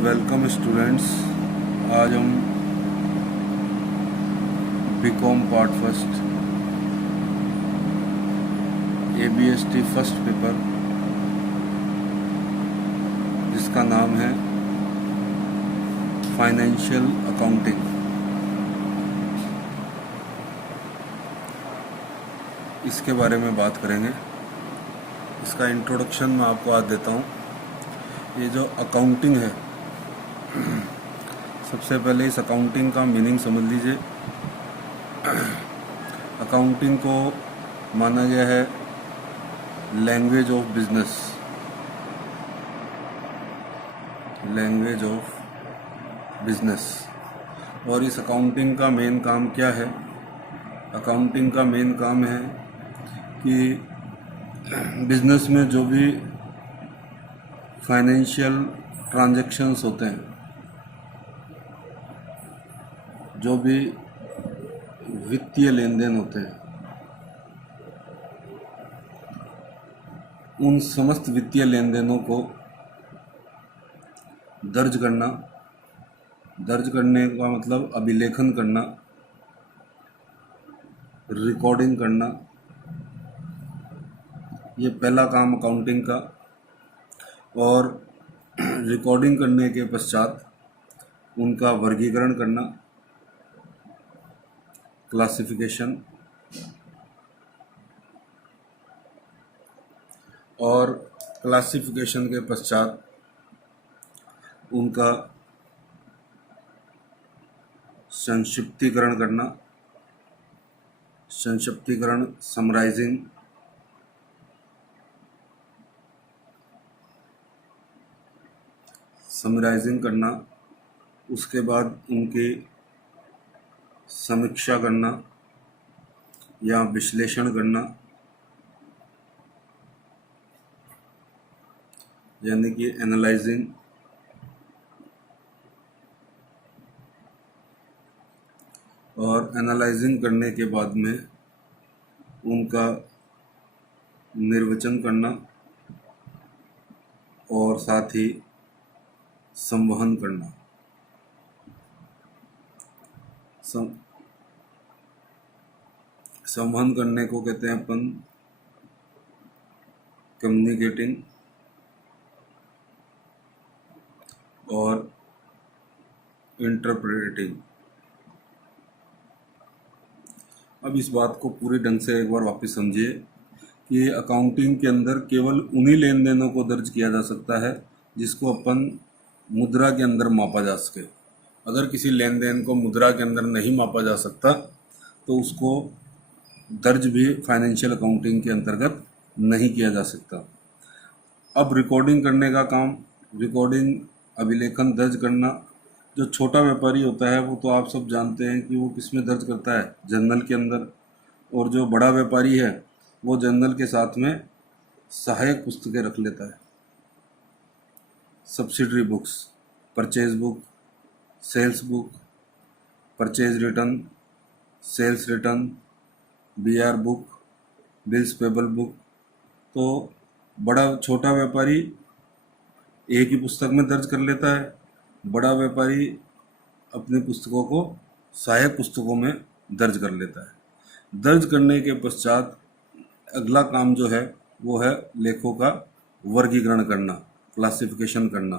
Welcome students. आज हम BCom part first ABST first paper जिसका नाम है फाइनेंशियल अकाउंटिंग, इसके बारे में बात करेंगे। इसका इंट्रोडक्शन मैं आपको आज देता हूँ। ये जो अकाउंटिंग है, सबसे पहले इस अकाउंटिंग का मीनिंग समझ लीजिए। अकाउंटिंग को माना गया है language of business, language of business. और इस अकाउंटिंग का मेन काम क्या है? अकाउंटिंग का मेन काम है कि बिजनेस में जो भी फाइनेंशियल ट्रांजैक्शंस होते हैं, जो भी वित्तीय लेन देन होते हैं, उन समस्त वित्तीय लेन देनों को दर्ज करना। दर्ज करने का मतलब अभिलेखन करना, रिकॉर्डिंग करना। ये पहला काम अकाउंटिंग का। और रिकॉर्डिंग करने के पश्चात उनका वर्गीकरण करना, क्लासिफिकेशन, और क्लासिफिकेशन के पश्चात उनका संक्षिप्तीकरण करना, संक्षिप्तीकरण समराइजिंग, समराइजिंग करना। उसके बाद उनकी समीक्षा करना या विश्लेषण करना, यानी कि एनालाइजिंग। और एनालाइजिंग करने के बाद में उनका निर्वचन करना और साथ ही संवहन करना। संवहन करने को कहते हैं अपन कम्युनिकेटिंग, और इंटरप्रेटिंग। अब इस बात को पूरे ढंग से एक बार वापस समझिए कि अकाउंटिंग के अंदर केवल उन्हीं लेन देनों को दर्ज किया जा सकता है जिसको अपन मुद्रा के अंदर मापा जा सके। अगर किसी लेन देन को मुद्रा के अंदर नहीं मापा जा सकता तो उसको दर्ज भी फाइनेंशियल अकाउंटिंग के अंतर्गत नहीं किया जा सकता। अब रिकॉर्डिंग करने का काम, रिकॉर्डिंग, अभिलेखन, दर्ज करना। जो छोटा व्यापारी होता है वो तो आप सब जानते हैं कि वो किस में दर्ज करता है, जर्नल के अंदर। और जो बड़ा व्यापारी है वो जर्नल के साथ में सहायक पुस्तकें रख लेता है, subsidiary books, purchase book, sales book, purchase return, sales return, BR book, bills payable book. तो बड़ा छोटा व्यापारी एक ही पुस्तक में दर्ज कर लेता है, बड़ा व्यापारी अपनी पुस्तकों को सहायक पुस्तकों में दर्ज कर लेता है। दर्ज करने के पश्चात अगला काम जो है वो है लेखों का वर्गीकरण करना, क्लासिफिकेशन करना।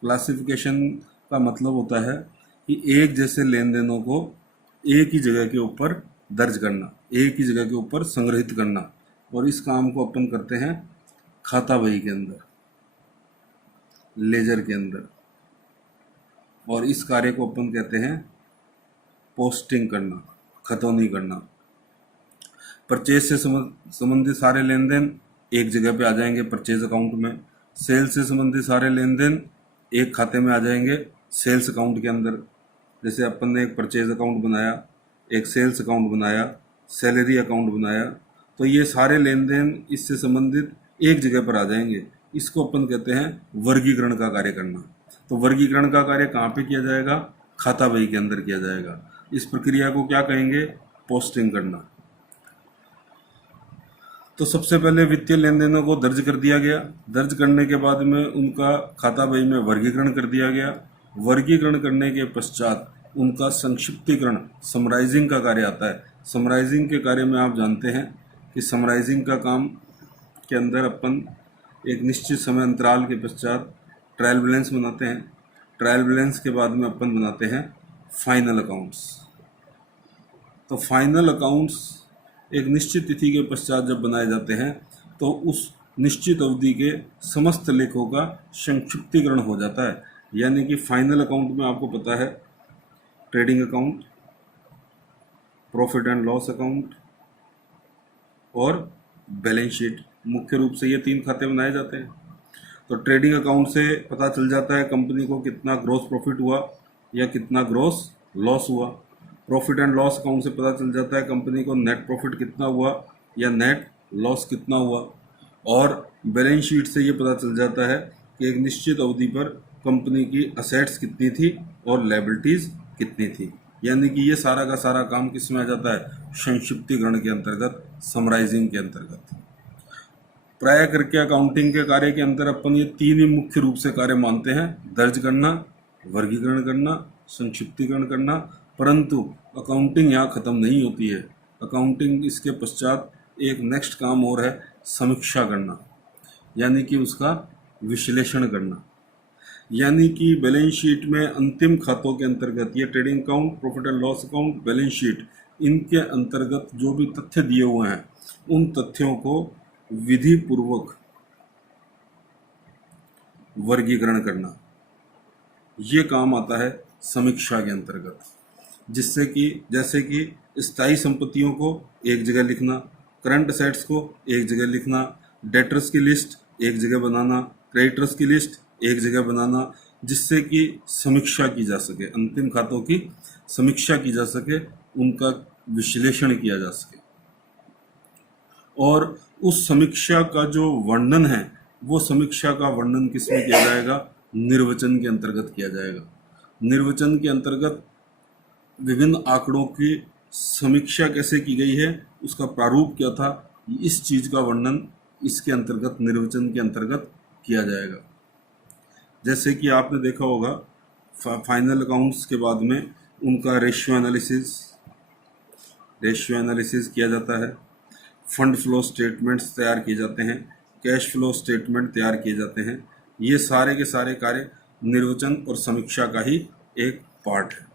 क्लासिफिकेशन का मतलब होता है कि एक जैसे लेन देनों को एक ही जगह के ऊपर दर्ज करना, एक ही जगह के ऊपर संग्रहित करना। और इस काम को अपन करते हैं खाता बही के अंदर, लेजर के अंदर। और इस कार्य को अपन कहते हैं पोस्टिंग करना, खतौनी करना। परचेज से संबंधित सारे लेन देन एक जगह पे आ जाएंगे परचेज अकाउंट में। सेल्स से संबंधित सारे लेन देन एक खाते में आ जाएंगे सेल्स अकाउंट के अंदर। जैसे अपन ने एक परचेज अकाउंट बनाया, एक सेल्स अकाउंट बनाया, सैलरी अकाउंट बनाया, तो ये सारे लेन देन इससे संबंधित एक जगह पर आ जाएंगे। इसको अपन कहते हैं वर्गीकरण का कार्य करना। तो वर्गीकरण का कार्य कहाँ पे किया जाएगा? खाता बही के अंदर किया जाएगा। इस प्रक्रिया को क्या कहेंगे? पोस्टिंग करना। तो सबसे पहले वित्तीय लेन देनों को दर्ज कर दिया गया। दर्ज करने के बाद में उनका खाता बही में वर्गीकरण कर दिया गया। वर्गीकरण करने के पश्चात उनका संक्षिप्तीकरण, समराइजिंग का कार्य आता है। समराइजिंग के कार्य में आप जानते हैं कि समराइजिंग का काम के अंदर अपन एक निश्चित समय अंतराल के पश्चात ट्रायल बैलेंस बनाते हैं। ट्रायल बैलेंस के बाद में अपन बनाते हैं फाइनल अकाउंट्स। तो फाइनल अकाउंट्स एक निश्चित तिथि के पश्चात जब बनाए जाते हैं तो उस निश्चित अवधि के समस्त लेखों का संक्षिप्तीकरण हो जाता है। यानी कि फाइनल अकाउंट में आपको पता है trading account, profit and loss account और बैलेंस शीट, मुख्य रूप से ये 3 खाते बनाए जाते हैं। तो ट्रेडिंग अकाउंट से पता चल जाता है कंपनी को कितना ग्रॉस प्रॉफिट हुआ या कितना ग्रॉस लॉस हुआ। प्रॉफिट एंड लॉस अकाउंट से पता चल जाता है कंपनी को नेट प्रॉफिट कितना हुआ या नेट लॉस कितना हुआ। और बैलेंस शीट से ये पता चल जाता है कि एक निश्चित अवधि पर कंपनी की असेट्स कितनी थी और लायबिलिटीज़ कितनी थी। यानी कि ये सारा का सारा काम किस में आ जाता है? संक्षिप्तीकरण के अंतर्गत, समराइजिंग के अंतर्गत। प्राय करके अकाउंटिंग के कार्य के अंदर अपन ये 3 ही मुख्य रूप से कार्य मानते हैं: दर्ज करना, वर्गीकरण करना, संक्षिप्तीकरण करना। परंतु अकाउंटिंग यहाँ खत्म नहीं होती है। अकाउंटिंग इसके पश्चात एक नेक्स्ट काम और है, समीक्षा करना, यानी कि उसका विश्लेषण करना। यानी कि बैलेंस शीट में अंतिम खातों के अंतर्गत ये trading account, profit and loss account, balance sheet, इनके अंतर्गत जो भी तथ्य दिए हुए हैं उन तथ्यों को विधि पूर्वक वर्गीकरण करना, ये काम आता है समीक्षा के अंतर्गत। जिससे कि जैसे कि स्थायी संपत्तियों को एक जगह लिखना, करंट असेट्स को एक जगह लिखना, डेटर्स की लिस्ट एक जगह बनाना, क्रेडिटर्स की लिस्ट एक जगह बनाना, जिससे कि समीक्षा की जा सके, अंतिम खातों की समीक्षा की जा सके, उनका विश्लेषण किया जा सके। और उस समीक्षा का जो वर्णन है, वो समीक्षा का वर्णन किस में किया जाएगा? निर्वचन के अंतर्गत किया जाएगा। निर्वचन के अंतर्गत विभिन्न आंकड़ों की समीक्षा कैसे की गई है, उसका प्रारूप क्या था, इस चीज़ का वर्णन इसके अंतर्गत, निर्वचन के अंतर्गत किया जाएगा। जैसे कि आपने देखा होगा फाइनल अकाउंट्स के बाद में उनका रेशियो एनालिसिस किया जाता है, फंड फ्लो स्टेटमेंट्स तैयार किए जाते हैं, कैश फ्लो स्टेटमेंट तैयार किए जाते हैं। ये सारे के सारे कार्य निर्वचन और समीक्षा का ही एक पार्ट है।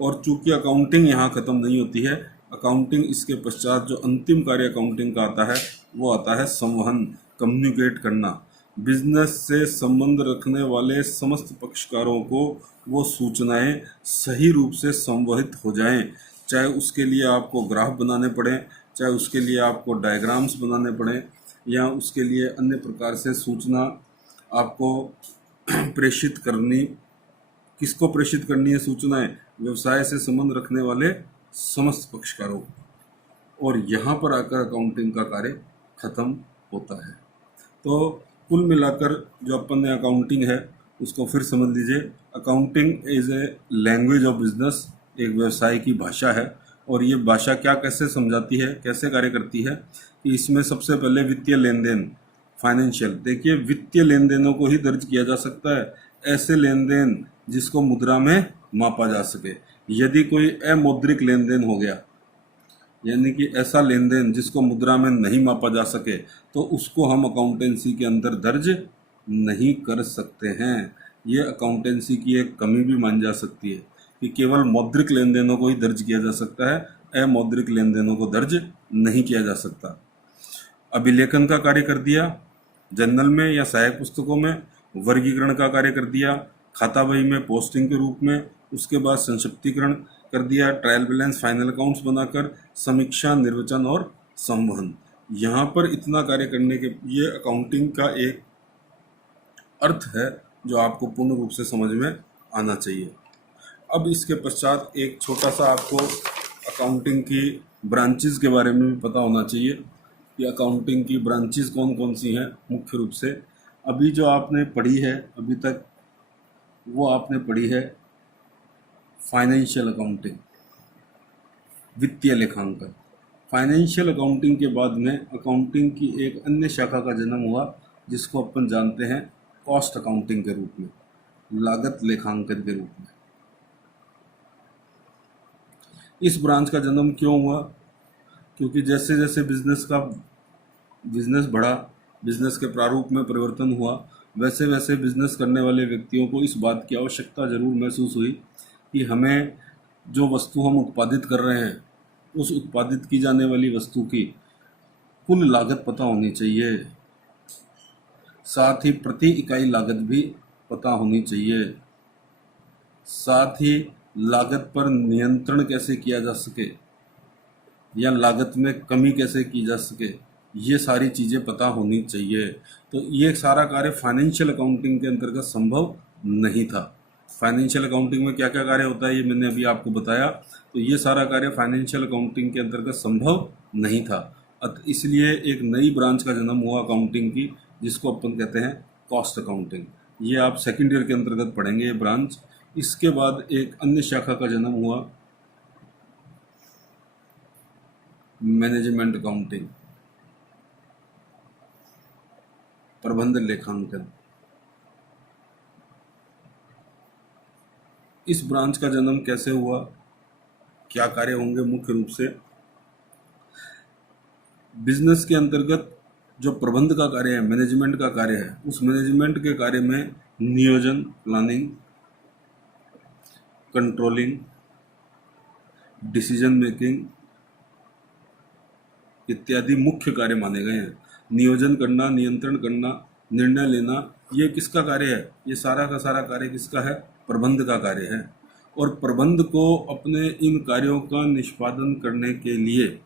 और चूंकि अकाउंटिंग यहाँ ख़त्म नहीं होती है, अकाउंटिंग इसके पश्चात जो अंतिम कार्य अकाउंटिंग का आता है वो आता है संवहन, कम्युनिकेट करना। बिजनेस से संबंध रखने वाले समस्त पक्षकारों को वो सूचनाएं सही रूप से संवहित हो जाएं, चाहे उसके लिए आपको ग्राफ बनाने पड़े, चाहे उसके लिए आपको डायग्राम्स बनाने पड़े, या उसके लिए अन्य प्रकार से सूचना आपको प्रेषित करनी। किसको प्रेषित करनी है सूचनाएं? व्यवसाय से संबंध रखने वाले समस्त पक्षकारों। और यहाँ पर आकर अकाउंटिंग का कार्य खत्म होता है। तो कुल मिलाकर जो अपन ने अकाउंटिंग है उसको फिर समझ लीजिए। Accounting is a language of business, एक व्यवसाय की भाषा है। और ये भाषा क्या कैसे समझाती है, कैसे कार्य करती है कि इसमें सबसे पहले वित्तीय लेन देन, फाइनेंशियल, देखिए वित्तीय लेन देनों को ही दर्ज किया जा सकता है, ऐसे लेन देन जिसको मुद्रा में मापा जा सके। यदि कोई अमौद्रिक लेन देन हो गया, यानी कि ऐसा लेन देन जिसको मुद्रा में नहीं मापा जा सके, तो उसको हम अकाउंटेंसी के अंदर दर्ज नहीं कर सकते हैं। ये अकाउंटेंसी की एक कमी भी मान जा सकती है कि केवल मौद्रिक लेन देनों को ही दर्ज किया जा सकता है, अमौद्रिक लेन देनों को दर्ज नहीं किया जा सकता। अभिलेखन का कार्य कर दिया जर्नल में या सहायक पुस्तकों में, वर्गीकरण का कार्य कर दिया खाता बही में पोस्टिंग के रूप में, उसके बाद संक्षिप्तीकरण कर दिया, ट्रायल बैलेंस, फाइनल अकाउंट्स बनाकर, समीक्षा, निर्वचन और संवहन। यहाँ पर इतना कार्य करने के ये अकाउंटिंग का एक अर्थ है जो आपको पूर्ण रूप से समझ में आना चाहिए। अब इसके पश्चात एक छोटा सा आपको अकाउंटिंग की ब्रांचेस के बारे में भी पता होना चाहिए कि अकाउंटिंग की ब्रांचेस कौन कौन सी हैं। मुख्य रूप से अभी जो आपने पढ़ी है अभी तक, वो आपने पढ़ी है फाइनेंशियल अकाउंटिंग, वित्तीय लेखांकन। फाइनेंशियल अकाउंटिंग के बाद में अकाउंटिंग की एक अन्य शाखा का जन्म हुआ जिसको अपन जानते हैं कॉस्ट अकाउंटिंग के रूप में, लागत लेखांकन के रूप में। इस ब्रांच का जन्म क्यों हुआ? क्योंकि जैसे जैसे बिजनेस बढ़ा, बिजनेस के प्रारूप में परिवर्तन हुआ, वैसे वैसे बिजनेस करने वाले व्यक्तियों को इस बात की आवश्यकता जरूर महसूस हुई कि हमें जो वस्तु हम उत्पादित कर रहे हैं उस उत्पादित की जाने वाली वस्तु की कुल लागत पता होनी चाहिए, साथ ही प्रति इकाई लागत भी पता होनी चाहिए, साथ ही लागत पर नियंत्रण कैसे किया जा सके या लागत में कमी कैसे की जा सके, ये सारी चीज़ें पता होनी चाहिए। तो ये सारा कार्य फाइनेंशियल अकाउंटिंग के अंतर्गत संभव नहीं था। फाइनेंशियल अकाउंटिंग में क्या क्या कार्य होता है ये मैंने अभी आपको बताया। तो ये सारा कार्य फाइनेंशियल अकाउंटिंग के अंतर्गत संभव नहीं था। इसलिए एक नई ब्रांच का जन्म हुआ अकाउंटिंग की, जिसको अपन कहते हैं कॉस्ट अकाउंटिंग। ये आप सेकेंड ईयर के अंतर्गत पढ़ेंगे ये ब्रांच। इसके बाद एक अन्य शाखा का जन्म हुआ मैनेजमेंट अकाउंटिंग, प्रबंध लेखांकन। इस ब्रांच का जन्म कैसे हुआ, क्या कार्य होंगे? मुख्य रूप से बिजनेस के अंतर्गत जो प्रबंध का कार्य है, मैनेजमेंट का कार्य है, उस मैनेजमेंट के कार्य में नियोजन, प्लानिंग, कंट्रोलिंग, डिसीजन मेकिंग इत्यादि मुख्य कार्य माने गए हैं। नियोजन करना, नियंत्रण करना, निर्णय लेना, ये किसका कार्य है? ये सारा का सारा कार्य किसका है? प्रबंध का कार्य है। और प्रबंध को अपने इन कार्यों का निष्पादन करने के लिए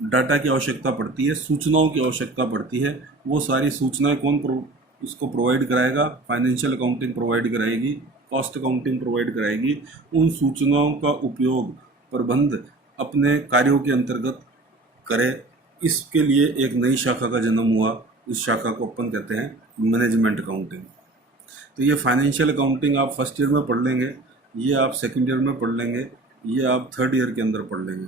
डाटा की आवश्यकता पड़ती है, सूचनाओं की आवश्यकता पड़ती है। वो सारी सूचनाएं उसको प्रोवाइड कराएगा? फाइनेंशियल अकाउंटिंग प्रोवाइड कराएगी, कॉस्ट अकाउंटिंग प्रोवाइड कराएगी। उन सूचनाओं का उपयोग प्रबंध अपने कार्यों के अंतर्गत करे, इसके लिए एक नई शाखा का जन्म हुआ। इस शाखा को अपन कहते हैं मैनेजमेंट अकाउंटिंग। तो ये फाइनेंशियल अकाउंटिंग आप फर्स्ट ईयर में पढ़ लेंगे, ये आप सेकंड ईयर में पढ़ लेंगे, ये आप थर्ड ईयर के अंदर पढ़ लेंगे।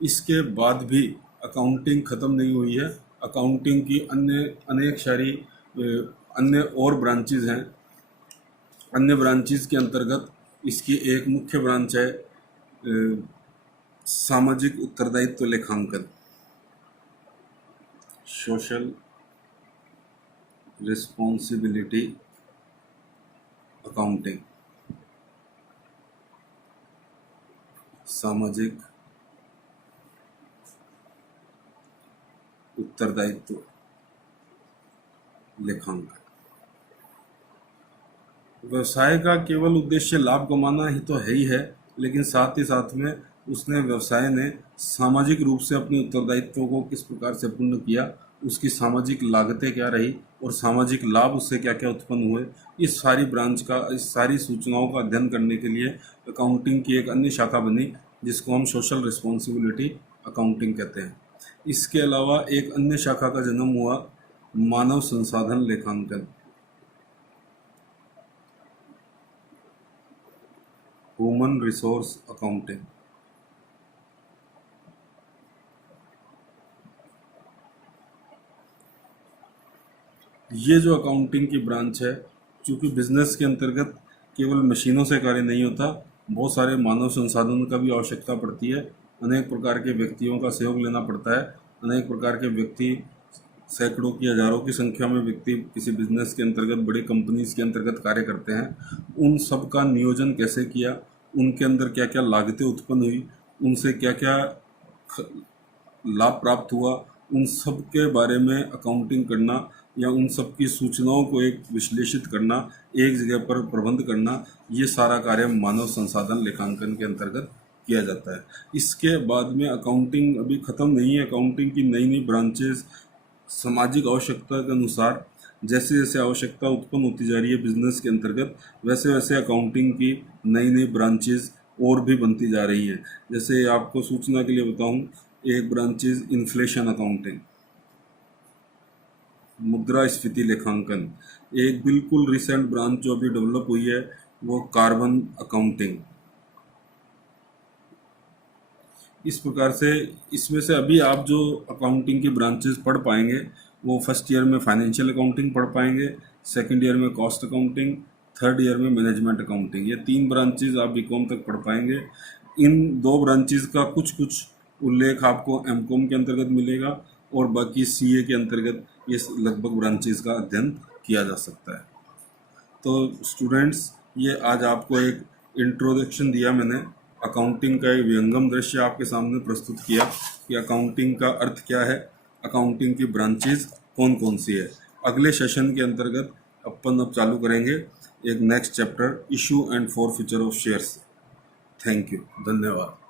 इसके बाद भी अकाउंटिंग ख़त्म नहीं हुई है। अकाउंटिंग की अनेक सारी अन्य और ब्रांचेज हैं। अन्य ब्रांचेज के अंतर्गत इसकी एक मुख्य ब्रांच है सामाजिक उत्तरदायित्व लेखांकन, सोशल रिस्पॉन्सिबिलिटी अकाउंटिंग। सामाजिक उत्तरदायित्व लेखांकन। व्यवसाय का केवल उद्देश्य लाभ कमाना ही तो है ही है, लेकिन साथ ही साथ में व्यवसाय ने सामाजिक रूप से अपने उत्तरदायित्वों को किस प्रकार से पूर्ण किया, उसकी सामाजिक लागतें क्या रही और सामाजिक लाभ उससे क्या क्या उत्पन्न हुए, इस सारी सूचनाओं का अध्ययन करने के लिए अकाउंटिंग की एक अन्य शाखा बनी, जिसको हम सोशल रिस्पॉन्सिबिलिटी अकाउंटिंग कहते हैं। इसके अलावा एक अन्य शाखा का जन्म हुआ मानव संसाधन लेखांकन, ह्यूमन रिसोर्स अकाउंटिंग। ये जो अकाउंटिंग की ब्रांच है, चूँकि बिजनेस के अंतर्गत केवल मशीनों से कार्य नहीं होता, बहुत सारे मानव संसाधन का भी आवश्यकता पड़ती है। अनेक प्रकार के व्यक्तियों का सहयोग लेना पड़ता है। अनेक प्रकार के व्यक्ति, सैकड़ों की हजारों की संख्या में व्यक्ति किसी बिजनेस के अंतर्गत, बड़ी कंपनीज के अंतर्गत कार्य करते हैं। उन सब का नियोजन कैसे किया, उनके अंदर क्या क्या लागतें उत्पन्न हुई, उनसे क्या क्या लाभ प्राप्त हुआ, उन सब के बारे में अकाउंटिंग करना या उन सब की सूचनाओं को एक विश्लेषित करना, एक जगह पर प्रबंध करना, ये सारा कार्य मानव संसाधन लेखांकन के अंतर्गत किया जाता है। इसके बाद में अकाउंटिंग अभी ख़त्म नहीं है। अकाउंटिंग की नई नई ब्रांचेस सामाजिक आवश्यकता के अनुसार जैसे जैसे आवश्यकता उत्पन्न होती जा रही है बिजनेस के अंतर्गत, वैसे वैसे अकाउंटिंग की नई नई ब्रांचेस और भी बनती जा रही हैं। जैसे आपको सूचना के लिए बताऊं, एक ब्रांचेस इन्फ्लेशन अकाउंटिंग, मुद्रास्फीति लेखांकन। एक बिल्कुल रिसेंट ब्रांच जो अभी डेवलप हुई है वो कार्बन अकाउंटिंग। इस प्रकार से इसमें से अभी आप जो अकाउंटिंग की ब्रांचेस पढ़ पाएंगे वो फर्स्ट ईयर में फाइनेंशियल अकाउंटिंग पढ़ पाएंगे, सेकंड ईयर में कॉस्ट अकाउंटिंग, थर्ड ईयर में मैनेजमेंट अकाउंटिंग। ये 3 ब्रांचेज आप बीकॉम तक पढ़ पाएंगे। इन 2 ब्रांचेज का कुछ कुछ उल्लेख आपको एमकॉम के अंतर्गत मिलेगा और बाकी सीए के अंतर्गत ये लगभग ब्रांचेज का अध्ययन किया जा सकता है। तो स्टूडेंट्स, ये आज आपको एक इंट्रोडक्शन दिया मैंने, अकाउंटिंग का एक विहंगम दृश्य आपके सामने प्रस्तुत किया कि अकाउंटिंग का अर्थ क्या है, अकाउंटिंग की ब्रांचेज कौन कौन सी है। अगले सेशन के अंतर्गत अपन अब चालू करेंगे एक next chapter, issue and forfeiture of shares. Thank you, धन्यवाद।